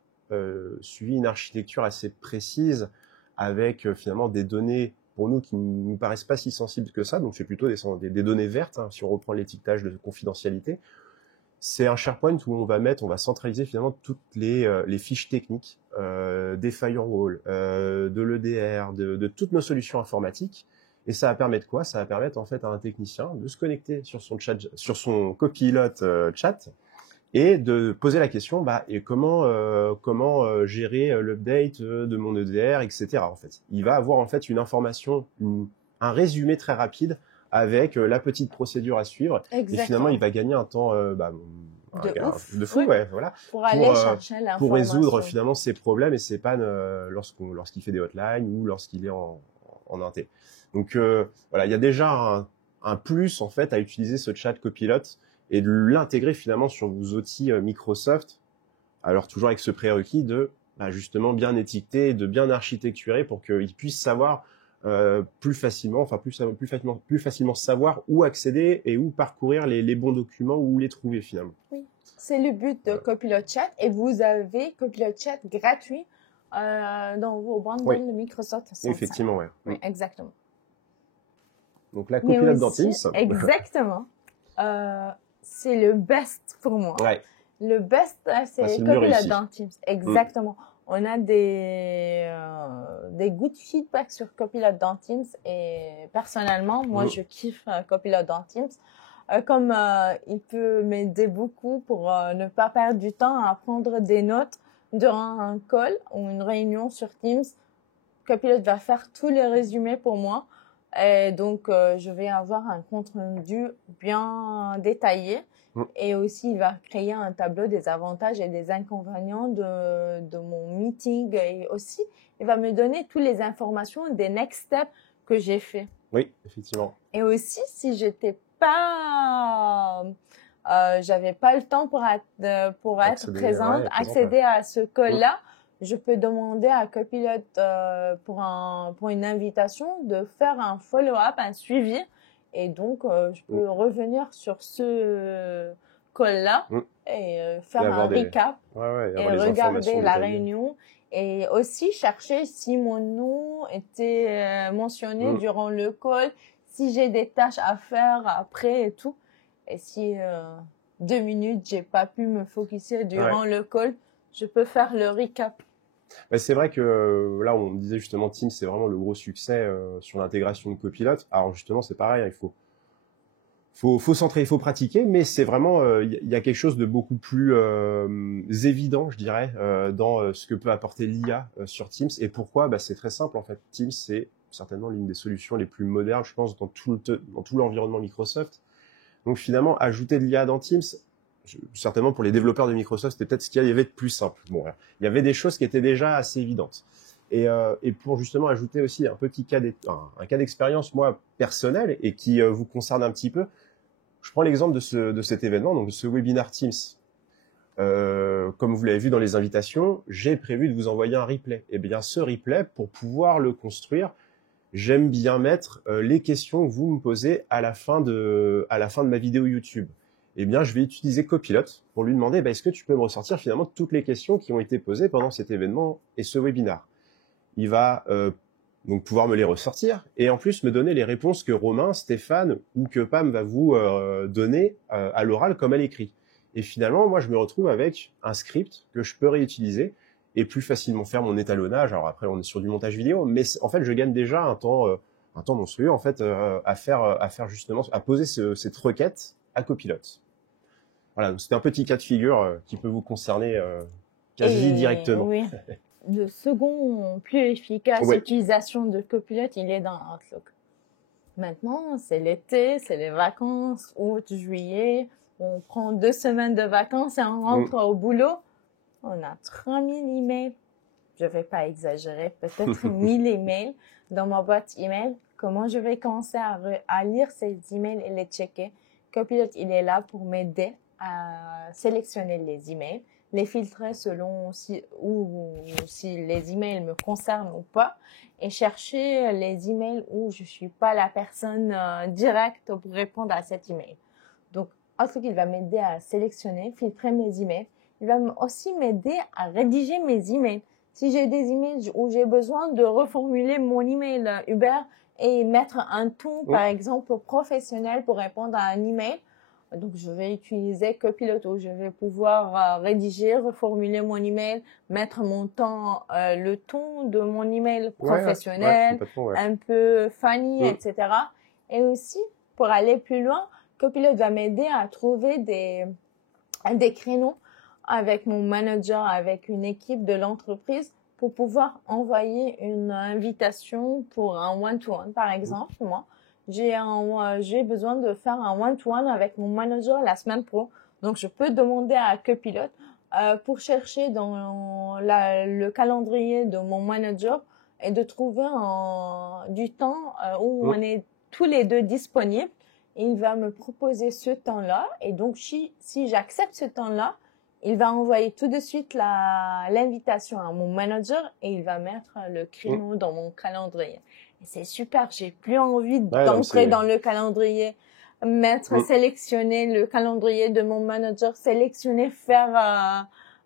suivi une architecture assez précise avec finalement des données pour nous qui ne nous paraissent pas si sensibles que ça. Donc c'est plutôt des données vertes hein, si on reprend l'étiquetage de confidentialité. C'est un SharePoint où on va centraliser finalement toutes les fiches techniques des firewalls, de l'EDR, de toutes nos solutions informatiques. Et ça va permettre quoi? Ça va permettre en fait à un technicien de se connecter sur son Copilot chat et de poser la question et comment gérer l'update de mon EDR, etc. En fait, il va avoir en fait une information, un résumé très rapide avec la petite procédure à suivre. Exactement. Et finalement, il va gagner un temps de fou, ouais, voilà, pour aller chercher l'information. Pour résoudre finalement ses problèmes et ses pannes lorsqu'il fait des hotlines ou lorsqu'il est en inté. Donc voilà, il y a déjà un plus en fait à utiliser ce chat Copilot et de l'intégrer finalement sur vos outils Microsoft. Alors toujours avec ce prérequis de justement bien étiqueter, de bien architecturer pour qu'ils puissent savoir plus facilement savoir où accéder et où parcourir les bons documents, où les trouver finalement. Oui, c'est le but de Copilot Chat et vous avez Copilot Chat gratuit dans vos bundles de Microsoft 365. Effectivement, ouais. Oui, exactement. Donc la Copilot dans Teams. Exactement. C'est le best pour moi. Ouais. Le best, c'est Copilot dans Teams. Exactement. On a des good feedback sur Copilot dans Teams et personnellement, moi, je kiffe Copilot dans Teams. Comme il peut m'aider beaucoup pour ne pas perdre du temps à prendre des notes durant un call ou une réunion sur Teams. Copilot va faire tous les résumés pour moi. Et donc, je vais avoir un compte rendu bien détaillé. Et aussi, il va créer un tableau des avantages et des inconvénients de mon meeting. Et aussi, il va me donner toutes les informations des next steps que j'ai fait. Oui, effectivement. Et aussi, si j'étais pas, j'avais pas le temps pour être présente, accéder à ce call-là, je peux demander à Copilot pour une invitation de faire un follow-up, un suivi. Et donc, je peux revenir sur ce call-là et faire un recap et regarder la réunion. Et aussi chercher si mon nom était mentionné durant le call, si j'ai des tâches à faire après et tout. Et si 2 minutes, j'ai pas pu me focuser durant le call, je peux faire le recap. C'est vrai que là, on disait justement Teams, c'est vraiment le gros succès sur l'intégration de Copilot. Alors justement, c'est pareil, il faut s'entraîner, il faut pratiquer, mais c'est vraiment, il y a quelque chose de beaucoup plus évident, je dirais, dans ce que peut apporter l'IA sur Teams. Et pourquoi? C'est très simple en fait. Teams, c'est certainement l'une des solutions les plus modernes, je pense, dans tout l'environnement Microsoft. Donc finalement, ajouter de l'IA dans Teams, certainement pour les développeurs de Microsoft, c'était peut-être ce qu'il y avait de plus simple. Bon, il y avait des choses qui étaient déjà assez évidentes. Et pour justement ajouter aussi un petit cas d'expérience, moi, personnel, et qui vous concerne un petit peu, je prends l'exemple de cet événement, donc de ce webinar Teams. Comme vous l'avez vu dans les invitations, j'ai prévu de vous envoyer un replay. Et bien, ce replay, pour pouvoir le construire, j'aime bien mettre les questions que vous me posez à la fin de ma vidéo YouTube. Eh bien, je vais utiliser Copilot pour lui demander, est-ce que tu peux me ressortir finalement toutes les questions qui ont été posées pendant cet événement et ce webinar. Il va donc pouvoir me les ressortir et en plus me donner les réponses que Romain, Stéphane ou que Pam va vous donner à l'oral comme à l'écrit. Et finalement, moi, je me retrouve avec un script que je peux réutiliser et plus facilement faire mon étalonnage. Alors après, on est sur du montage vidéo, mais en fait, je gagne déjà un temps monstrueux en fait à faire justement, à poser cette requête à Copilot. Voilà, c'était un petit cas de figure qui peut vous concerner quasi directement. Oui. Le second plus efficace utilisation de Copilot, il est dans Outlook. Maintenant, c'est l'été, c'est les vacances, août, juillet. On prend 2 semaines de vacances et on rentre au boulot. On a 3000 emails. Je vais pas exagérer, peut-être 1000 emails dans ma boîte email. Comment je vais commencer à lire ces emails et les checker? Copilot, il est là pour m'aider à sélectionner les emails, les filtrer selon si les emails me concernent ou pas, et chercher les emails où je suis pas la personne directe pour répondre à cet email. Donc, Outlook, il va m'aider à sélectionner, filtrer mes emails. Il va aussi m'aider à rédiger mes emails. Si j'ai des emails où j'ai besoin de reformuler mon email Uber et mettre un ton, par exemple, professionnel pour répondre à un email, donc je vais utiliser Copilot où je vais pouvoir rédiger, reformuler mon email, mettre mon ton, le ton de mon email professionnel, un peu funny, etc. Et aussi, pour aller plus loin, Copilot va m'aider à trouver des créneaux avec mon manager, avec une équipe de l'entreprise pour pouvoir envoyer une invitation pour un one-to-one. Par exemple, moi, j'ai besoin de faire un one-to-one avec mon manager la semaine pro. Donc, je peux demander à Copilot pour chercher dans le calendrier de mon manager et de trouver du temps où on est tous les deux disponibles. Il va me proposer ce temps-là et donc si j'accepte ce temps-là, il va envoyer tout de suite l'invitation à mon manager et il va mettre le créneau dans mon calendrier. Et c'est super, j'ai plus envie d'entrer dans le calendrier, sélectionner le calendrier de mon manager, faire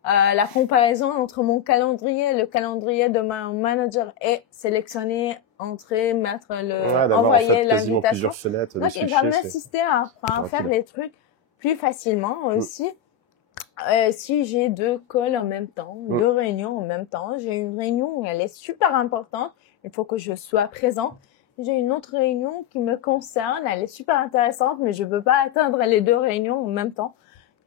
la comparaison entre mon calendrier, le calendrier de mon manager et sélectionner, entrer, envoyer l'invitation. Donc, il va m'assister à faire les trucs plus facilement aussi. Si j'ai 2 calls en même temps, 2 réunions en même temps, j'ai une réunion où elle est super importante, il faut que je sois présente. J'ai une autre réunion qui me concerne, elle est super intéressante, mais je peux pas atteindre les 2 réunions en même temps.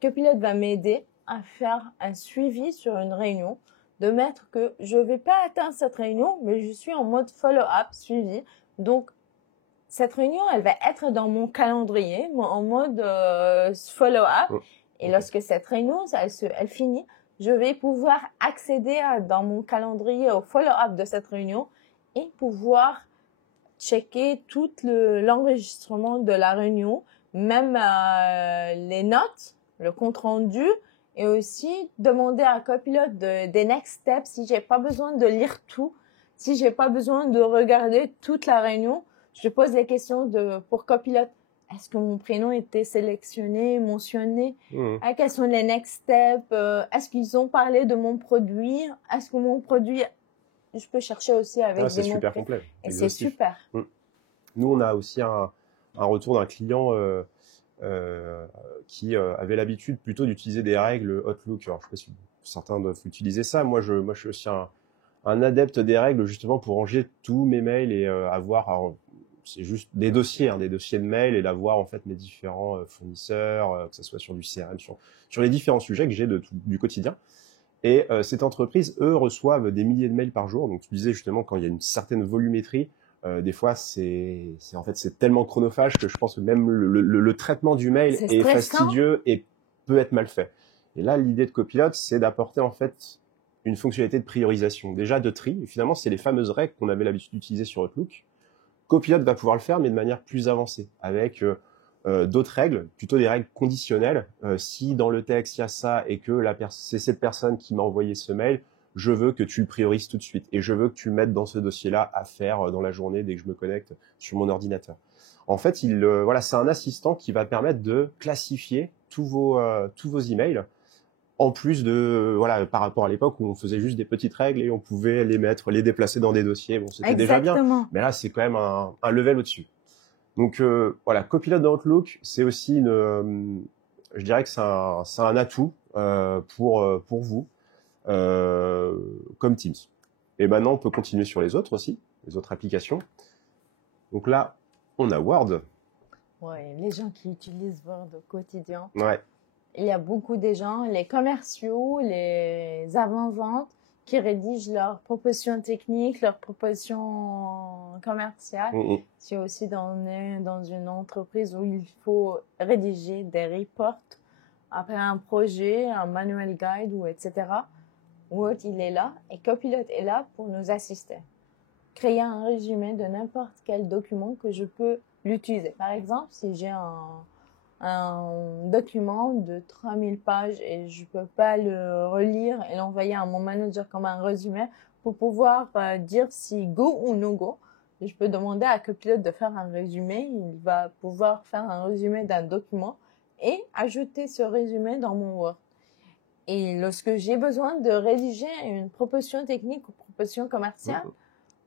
Copilot va m'aider à faire un suivi sur une réunion, de mettre que je vais pas atteindre cette réunion, mais je suis en mode follow-up, suivi. Donc, cette réunion, elle va être dans mon calendrier, en mode follow-up. Et lorsque cette réunion, elle finit, je vais pouvoir accéder dans mon calendrier au follow-up de cette réunion et pouvoir checker tout l'enregistrement de la réunion, même les notes, le compte rendu, et aussi demander à Copilot des next steps si j'ai pas besoin de lire tout, si j'ai pas besoin de regarder toute la réunion. Je pose les questions pour Copilot. Est-ce que mon prénom était sélectionné, mentionné? Quels sont les next steps? Est-ce qu'ils ont parlé de mon produit? Est-ce que mon produit, je peux chercher aussi avec des mots. C'est super complet. Et c'est super. Nous, on a aussi un retour d'un client qui avait l'habitude plutôt d'utiliser des règles Outlook. Alors, je ne sais pas si certains doivent utiliser ça. Moi, je suis aussi un adepte des règles justement pour ranger tous mes mails et avoir... Alors, c'est juste des dossiers de mails et d'avoir en fait mes différents fournisseurs, que ce soit sur du CRM, sur les différents sujets que j'ai du quotidien. Et cette entreprise, eux, reçoivent des milliers de mails par jour. Donc, tu disais justement quand il y a une certaine volumétrie, des fois c'est tellement chronophage que je pense que même le traitement du mail est fastidieux et peut être mal fait. Et là, l'idée de Copilot, c'est d'apporter en fait une fonctionnalité de priorisation, déjà de tri. Et finalement, c'est les fameuses règles qu'on avait l'habitude d'utiliser sur Outlook. Copilot va pouvoir le faire, mais de manière plus avancée, avec d'autres règles, plutôt des règles conditionnelles. Si dans le texte, il y a ça et que c'est cette personne qui m'a envoyé ce mail, je veux que tu le priorises tout de suite et je veux que tu le mettes dans ce dossier-là à faire dans la journée dès que je me connecte sur mon ordinateur. En fait, c'est un assistant qui va permettre de classifier tous vos emails. En plus de, par rapport à l'époque où on faisait juste des petites règles et on pouvait les déplacer dans des dossiers. Bon, c'était déjà bien. Mais là, c'est quand même un level au-dessus. Donc, Copilot dans Outlook, c'est aussi je dirais que c'est un atout, pour vous, comme Teams. Et maintenant, on peut continuer sur les autres aussi, les autres applications. Donc là, on a Word. Ouais, les gens qui utilisent Word au quotidien. Ouais. Il y a beaucoup de gens, les commerciaux, les avant-ventes, qui rédigent leurs propositions techniques, leurs propositions commerciales. C'est aussi dans une entreprise où il faut rédiger des reports après un projet, un manual guide ou etc. Word, il est là et Copilot est là pour nous assister. Créer un résumé de n'importe quel document que je peux l'utiliser. Par exemple, si j'ai un document de 3000 pages et je peux pas le relire et l'envoyer à mon manager comme un résumé pour pouvoir dire si go ou no go. Je peux demander à Copilot de faire un résumé. Il va pouvoir faire un résumé d'un document et ajouter ce résumé dans mon Word. Et lorsque j'ai besoin de rédiger une proposition technique ou proposition commerciale,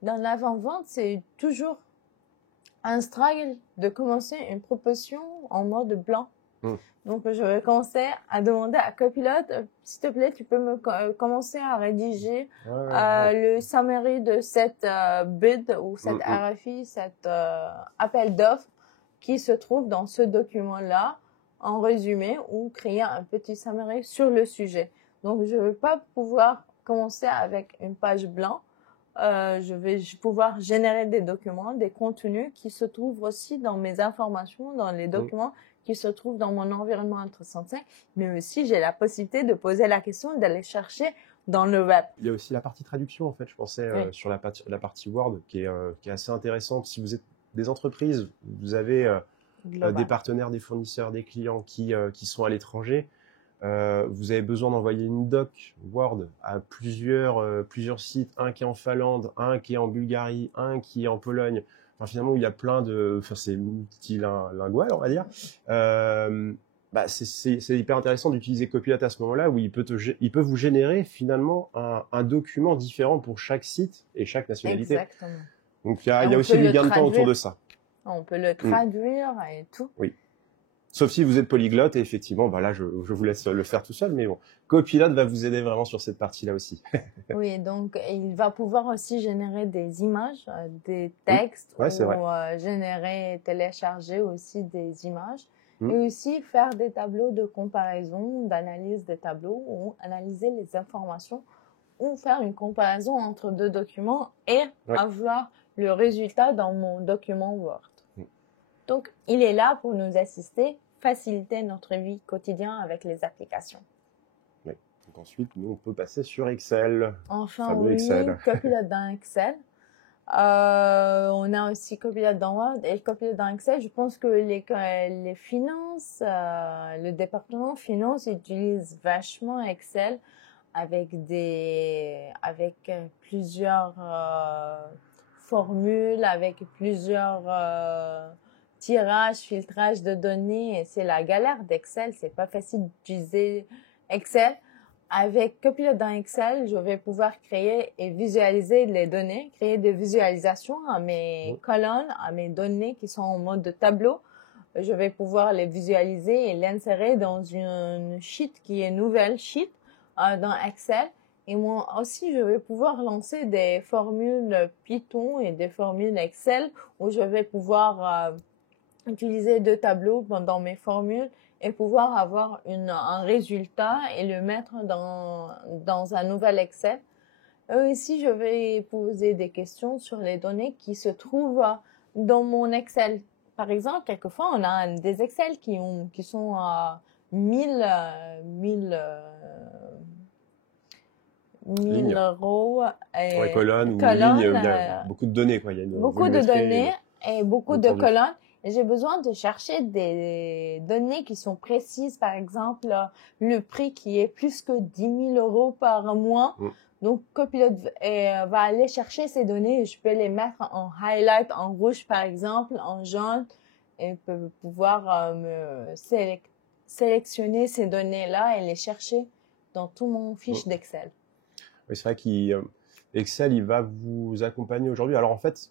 dans l'avant-vente, c'est toujours un struggle de commencer une proposition en mode blanc. Donc, je vais commencer à demander à Copilot, s'il te plaît, tu peux me commencer à rédiger le summary de cette bid ou cette RFI, cet appel d'offres qui se trouve dans ce document-là en résumé ou créer un petit summary sur le sujet. Donc, je ne vais pas pouvoir commencer avec une page blanche. Je vais pouvoir générer des documents, des contenus qui se trouvent aussi dans mes informations, dans les documents qui se trouvent dans mon environnement 365, mais aussi j'ai la possibilité de poser la question, d'aller chercher dans le web. Il y a aussi la partie traduction, en fait, je pensais, sur la partie Word, qui est assez intéressante. Si vous êtes des entreprises, vous avez des partenaires, des fournisseurs, des clients qui sont à l'étranger, vous avez besoin d'envoyer une doc Word à plusieurs sites, un qui est en Finlande, un qui est en Bulgarie, un qui est en Pologne, finalement où il y a plein c'est multilingual, on va dire. C'est hyper intéressant d'utiliser Copilot à ce moment-là où il peut vous générer finalement un document différent pour chaque site et chaque nationalité. Exactement. Donc il y a aussi du gain de temps autour de ça. On peut le traduire et tout. Oui. Sauf si vous êtes polyglotte, et effectivement, là, je vous laisse le faire tout seul, mais bon, Copilot va vous aider vraiment sur cette partie-là aussi. Oui, donc il va pouvoir aussi générer des images, des textes, ou télécharger aussi des images, et aussi faire des tableaux de comparaison, d'analyse des tableaux, ou analyser les informations, ou faire une comparaison entre deux documents et avoir le résultat dans mon document Word. Donc, il est là pour nous assister, faciliter notre vie quotidienne avec les applications. Oui. Donc ensuite, nous, on peut passer sur Excel. Enfin, Fameux oui, Excel. Copilot dans Excel. On a aussi Copilot dans Word et Copilot dans Excel. Je pense que les finances, le département finance utilise vachement Excel avec plusieurs formules, avec plusieurs tirages, filtrages de données. C'est la galère d'Excel. C'est pas facile d'utiliser Excel. Avec Copilot dans Excel, je vais pouvoir créer et visualiser les données, créer des visualisations à mes colonnes, à mes données qui sont en mode de tableau. Je vais pouvoir les visualiser et l'insérer dans une sheet qui est nouvelle sheet dans Excel. Et moi aussi, je vais pouvoir lancer des formules Python et des formules Excel où je vais pouvoir utiliser deux tableaux dans mes formules et pouvoir avoir un résultat et le mettre dans un nouvel Excel. Ici, je vais poser des questions sur les données qui se trouvent dans mon Excel. Par exemple, quelquefois, on a des Excel qui sont à 1000 rows et colonnes ou lignes, il y a beaucoup de données, quoi. Il y a beaucoup de données et beaucoup de colonnes. Et j'ai besoin de chercher des données qui sont précises, par exemple, le prix qui est plus que 10 000 euros par mois. Donc, Copilot va aller chercher ces données et je peux les mettre en highlight, en rouge, par exemple, en jaune, et peut pouvoir sélectionner ces données-là et les chercher dans tout mon fiche d'Excel. Oui, c'est vrai qu'Excel, il va vous accompagner aujourd'hui. Alors, en fait,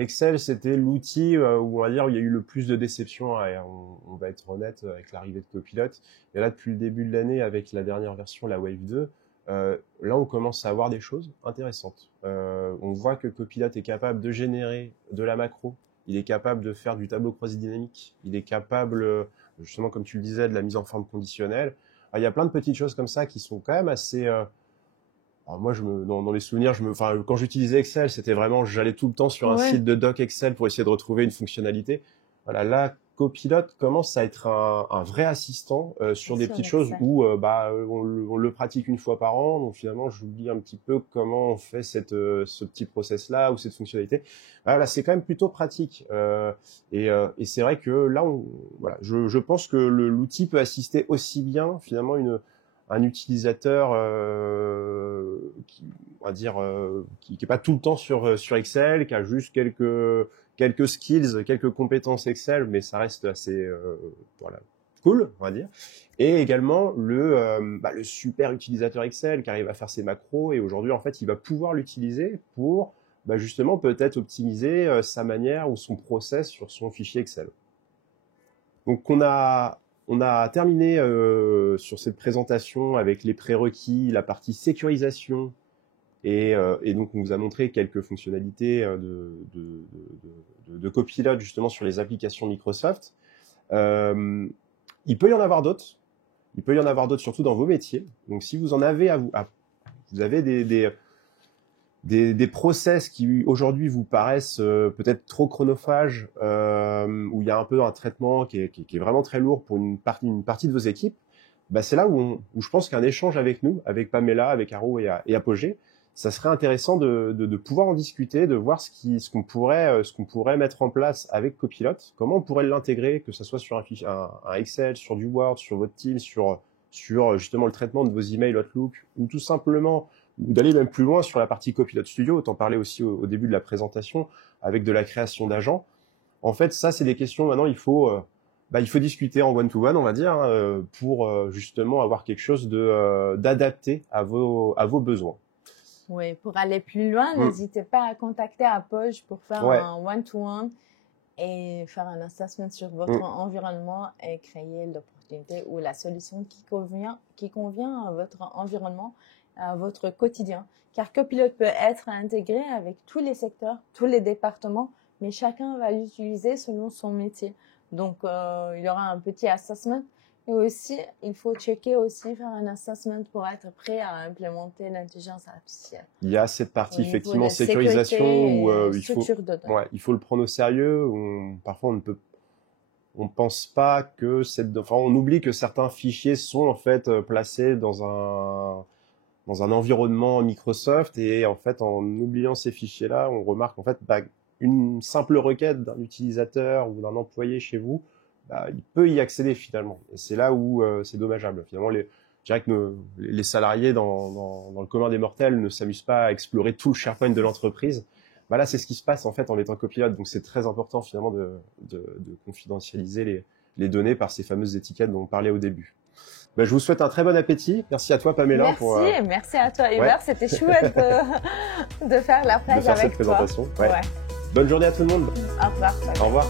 Excel, c'était l'outil où on va dire où il y a eu le plus de déceptions. On va être honnête avec l'arrivée de Copilot. Et là, depuis le début de l'année, avec la dernière version, la Wave 2, là, on commence à avoir des choses intéressantes. On voit que Copilot est capable de générer de la macro. Il est capable de faire du tableau croisé dynamique. Il est capable, justement, comme tu le disais, de la mise en forme conditionnelle. Alors, il y a plein de petites choses comme ça qui sont quand même assez... Alors moi, dans les souvenirs, quand j'utilisais Excel, c'était vraiment, j'allais tout le temps sur un site de doc Excel pour essayer de retrouver une fonctionnalité. Voilà, là, Copilot commence à être un vrai assistant sur des petites choses où on le pratique une fois par an. Donc finalement, j'oublie un petit peu comment on fait ce petit process-là ou cette fonctionnalité. Là, c'est quand même plutôt pratique. Et c'est vrai que là, je pense que l'outil peut assister aussi bien finalement un utilisateur qui, on va dire, qui est pas tout le temps sur Excel, qui a juste quelques skills, quelques compétences Excel, mais ça reste assez cool, on va dire. Et également le super utilisateur Excel qui arrive à faire ses macros et aujourd'hui en fait il va pouvoir l'utiliser pour justement peut-être optimiser sa manière ou son process sur son fichier Excel. Donc on a terminé sur cette présentation avec les prérequis, la partie sécurisation et donc on vous a montré quelques fonctionnalités de Copilot justement sur les applications Microsoft. Il peut y en avoir d'autres. Il peut y en avoir d'autres surtout dans vos métiers. Donc si vous en avez vous avez des process qui aujourd'hui vous paraissent peut-être trop chronophages, où il y a un peu un traitement qui est vraiment très lourd pour une partie de vos équipes, c'est là où je pense qu'un échange avec nous, avec Pamela, avec Haro et Apogée, ça serait intéressant de pouvoir en discuter, de voir ce qu'on pourrait mettre en place avec Copilot, comment on pourrait l'intégrer, que ce soit sur un Excel, sur du Word, sur votre Teams, sur justement le traitement de vos emails Outlook, ou tout simplement ou d'aller même plus loin sur la partie Copilot Studio, t'en parlais aussi au début de la présentation, avec de la création d'agents. En fait, ça, c'est des questions, maintenant, il faut discuter en one-to-one, on va dire, pour justement avoir quelque chose d'adapté à vos besoins. Oui, pour aller plus loin, n'hésitez pas à contacter Apogée pour faire un one-to-one et faire un assessment sur votre environnement et créer l'opportunité ou la solution qui convient à votre environnement, à votre quotidien. Car Copilot peut être intégré avec tous les secteurs, tous les départements, mais chacun va l'utiliser selon son métier. Donc, il y aura un petit assessment. Et aussi, il faut faire un assessment pour être prêt à implémenter l'intelligence artificielle. Il y a cette partie, effectivement, sécurisation où il faut le prendre au sérieux. Parfois, on ne peut on pense pas que on oublie que certains fichiers sont en fait placés dans un environnement Microsoft, et en fait, en oubliant ces fichiers-là, on remarque en fait, une simple requête d'un utilisateur ou d'un employé chez vous, il peut y accéder finalement. Et c'est là où c'est dommageable. Finalement, je dirais que les salariés dans le commun des mortels ne s'amusent pas à explorer tout le SharePoint de l'entreprise. Là, c'est ce qui se passe en fait en étant copilote. Donc, c'est très important finalement de confidentialiser les données par ces fameuses étiquettes dont on parlait au début. Je vous souhaite un très bon appétit. Merci à toi, Pamela. Merci à toi, Hubert. Ouais. C'était chouette de faire la plage avec cette présentation. toi. Ouais. Bonne journée à tout le monde. Au revoir. Au revoir.